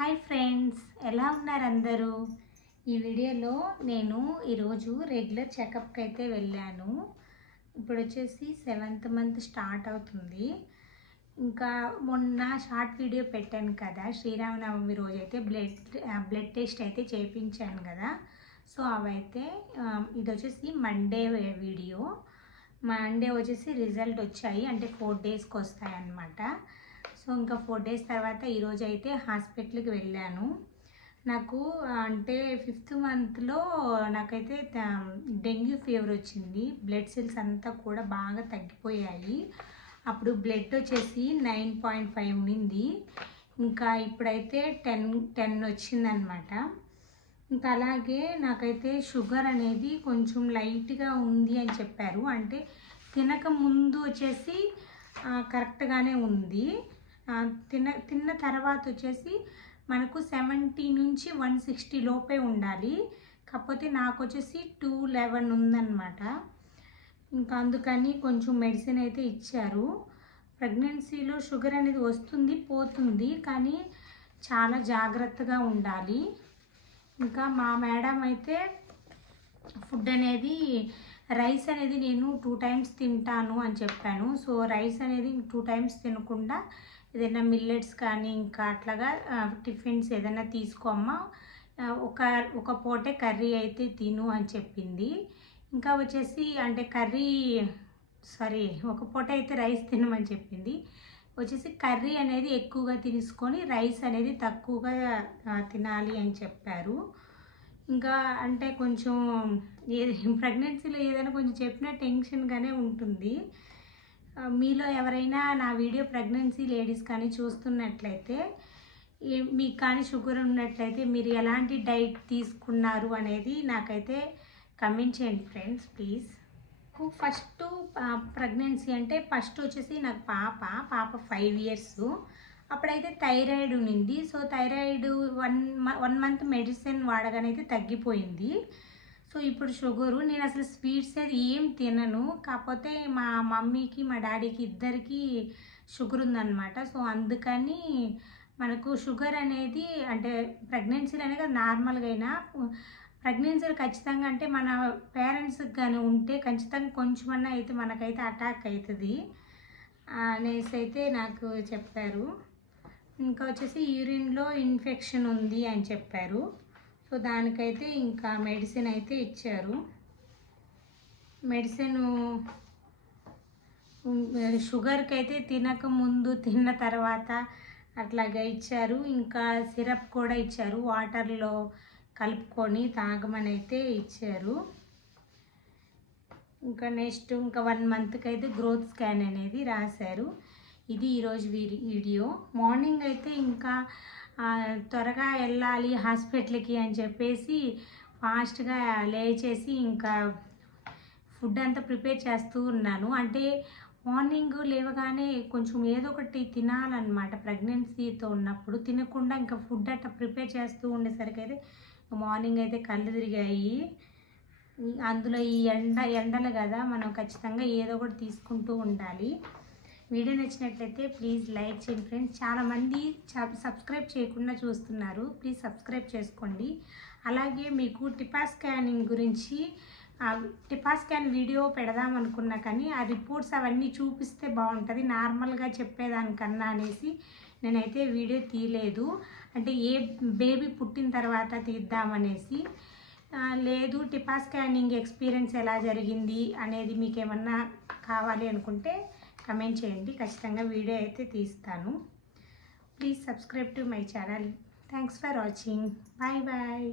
Hi friends ఎలా ఉన్నారు అందరూ? ఈ వీడియోలో నేను ఈరోజు రెగ్యులర్ చెకప్కి అయితే వెళ్ళాను. ఇప్పుడు వచ్చేసి సెవెంత్ మంత్ స్టార్ట్ అవుతుంది. ఇంకా మొన్న షార్ట్ వీడియో పెట్టాను కదా శ్రీరామనవమి రోజు అయితే బ్లడ్ బ్లడ్ టెస్ట్ అయితే చేయించాను కదా. సో అవైతే ఇది వచ్చేసి మండే వీడియో. మండే వచ్చేసి రిజల్ట్ వచ్చాయి అంటే ఫోర్ డేస్కి వస్తాయి అన్నమాట సో ఇంకా ఫోర్ డేస్ తర్వాత ఈరోజు అయితే హాస్పిటల్కి వెళ్ళాను. నాకు అంటే ఫిఫ్త్ మంత్లో నాకైతే డెంగ్యూ ఫీవర్ వచ్చింది. బ్లడ్ సెల్స్ అంతా కూడా బాగా తగ్గిపోయాయి. అప్పుడు బ్లడ్ వచ్చేసి నైన్ పాయింట్ ఫైవ్ ఉండింది. ఇంకా ఇప్పుడైతే టెన్ టెన్ వచ్చిందనమాట. ఇంకా అలాగే నాకైతే షుగర్ అనేది కొంచెం లైట్గా ఉంది అని చెప్పారు. అంటే తినక ముందు వచ్చేసి కరెక్ట్గానే ఉంది. తిన్న తిన్న తర్వాత వచ్చేసి మనకు సెవెంటీ నుంచి వన్ సిక్స్టీ లోపే ఉండాలి. కాకపోతే నాకు వచ్చేసి టూ లెవెన్ ఉందన్నమాట. ఇంకా అందుకని కొంచెం మెడిసిన్ అయితే ఇచ్చారు. ప్రెగ్నెన్సీలో షుగర్ అనేది వస్తుంది పోతుంది కానీ చాలా జాగ్రత్తగా ఉండాలి. ఇంకా మా మేడం అయితే ఫుడ్ అనేది రైస్ అనేది నేను టూ టైమ్స్ తింటాను అని చెప్పాను. సో రైస్ అనేది టూ టైమ్స్ తినకుండా ఏదైనా మిల్లెట్స్ కానీ ఇంకా అట్లాగా టిఫిన్స్ ఏదైనా తీసుకోమ్మా ఒక ఒక పూటే కర్రీ అయితే తిను అని చెప్పింది. ఇంకా వచ్చేసి అంటే కర్రీ సారీ ఒక పూట అయితే రైస్ తినమని చెప్పింది. వచ్చేసి కర్రీ అనేది ఎక్కువగా తీసుకొని రైస్ అనేది తక్కువగా తినాలి అని చెప్పారు. ఇంకా అంటే కొంచెం ఏది ప్రెగ్నెన్సీలో ఏదైనా కొంచెం చెప్పినా టెన్షన్గానే ఉంటుంది. మీలో ఎవరైనా నా వీడియో ప్రెగ్నెన్సీ లేడీస్ కానీ చూస్తున్నట్లయితే మీకు కానీ షుగర్ ఉన్నట్లయితే మీరు ఎలాంటి డైట్ తీసుకున్నారు అనేది నాకైతే కమెంట్ చేయండి ఫ్రెండ్స్ ప్లీజ్. ఫస్ట్ ప్రెగ్నెన్సీ అంటే ఫస్ట్ వచ్చేసి నాకు పాప పాప ఫైవ్ ఇయర్స్. అప్పుడైతే థైరాయిడ్ ఉండింది. So thyroid one one month medicine వాడగానే అయితే తగ్గిపోయింది. సో ఇప్పుడు షుగరు నేను అసలు స్వీట్స్ అది ఏం తినను. కాకపోతే మా మమ్మీకి మా డాడీకి ఇద్దరికి షుగర్ ఉందన్నమాట. సో అందుకని మనకు షుగర్ అనేది అంటే ప్రెగ్నెన్సీలు అనేది నార్మల్గా అయినా ప్రెగ్నెన్సీలు ఖచ్చితంగా అంటే మన పేరెంట్స్కి కానీ ఉంటే ఖచ్చితంగా కొంచెమన్నా అయితే మనకైతే అటాక్ అవుతుంది అనేసి అయితే నాకు చెప్పారు. ఇంకా వచ్చేసి యూరిన్లో ఇన్ఫెక్షన్ ఉంది అని చెప్పారు. సో దానికైతే ఇంకా మెడిసిన్ అయితే ఇచ్చారు. మెడిసిన్ షుగర్కి అయితే తినక ముందు తిన్న తర్వాత అట్లాగా ఇచ్చారు. ఇంకా సిరప్ కూడా ఇచ్చారు. వాటర్లో కలుపుకొని తాగమని అయితే ఇచ్చారు. ఇంకా నెక్స్ట్ ఇంకా వన్ మంత్కి అయితే గ్రోత్ స్కాన్ అనేది రాశారు. ఇది ఈరోజు వీడియో. మార్నింగ్ అయితే ఇంకా త్వరగా వెళ్ళాలి హాస్పిటల్కి అని చెప్పేసి ఫాస్ట్గా లేచేసి ఇంకా ఫుడ్ అంతా ప్రిపేర్ చేస్తూ ఉన్నాను. అంటే మార్నింగ్ లేవగానే కొంచెం ఏదో ఒకటి తినాలన్నమాట ప్రెగ్నెన్సీతో ఉన్నప్పుడు. తినకుండా ఇంకా ఫుడ్ అట్లా ప్రిపేర్ చేస్తూ ఉండేసరికి అయితే మార్నింగ్ అయితే కళ్ళు తిరిగాయి. అందులో ఈ ఎండ ఎండలు కదా మనం ఖచ్చితంగా ఏదో ఒకటి తీసుకుంటూ ఉండాలి. వీడియో నచ్చినట్లయితే ప్లీజ్ లైక్ చేయండి ఫ్రెండ్స్. చాలామంది సబ్స్క్రైబ్ చేయకుండా చూస్తున్నారు. ప్లీజ్ సబ్స్క్రైబ్ చేసుకోండి. అలాగే మీకు టిపా స్కానింగ్ గురించి టిపా స్కాన్ వీడియో పెడదాం అనుకున్నా కానీ ఆ రిపోర్ట్స్ అవన్నీ చూపిస్తే బాగుంటుంది. నార్మల్గా చెప్పేదానికన్నా అనేసి నేనైతే వీడియో తీయలేదు. అంటే ఏ బేబీ పుట్టిన తర్వాత తీద్దామనేసి లేదు టిపా స్కానింగ్ ఎక్స్పీరియన్స్ ఎలా జరిగింది అనేది మీకు ఏమన్నా కావాలి అనుకుంటే కమెంట్ చేయండి. ఖచ్చితంగా వీడియో అయితే తీస్తాను. Please subscribe to my channel. Thanks for watching bye bye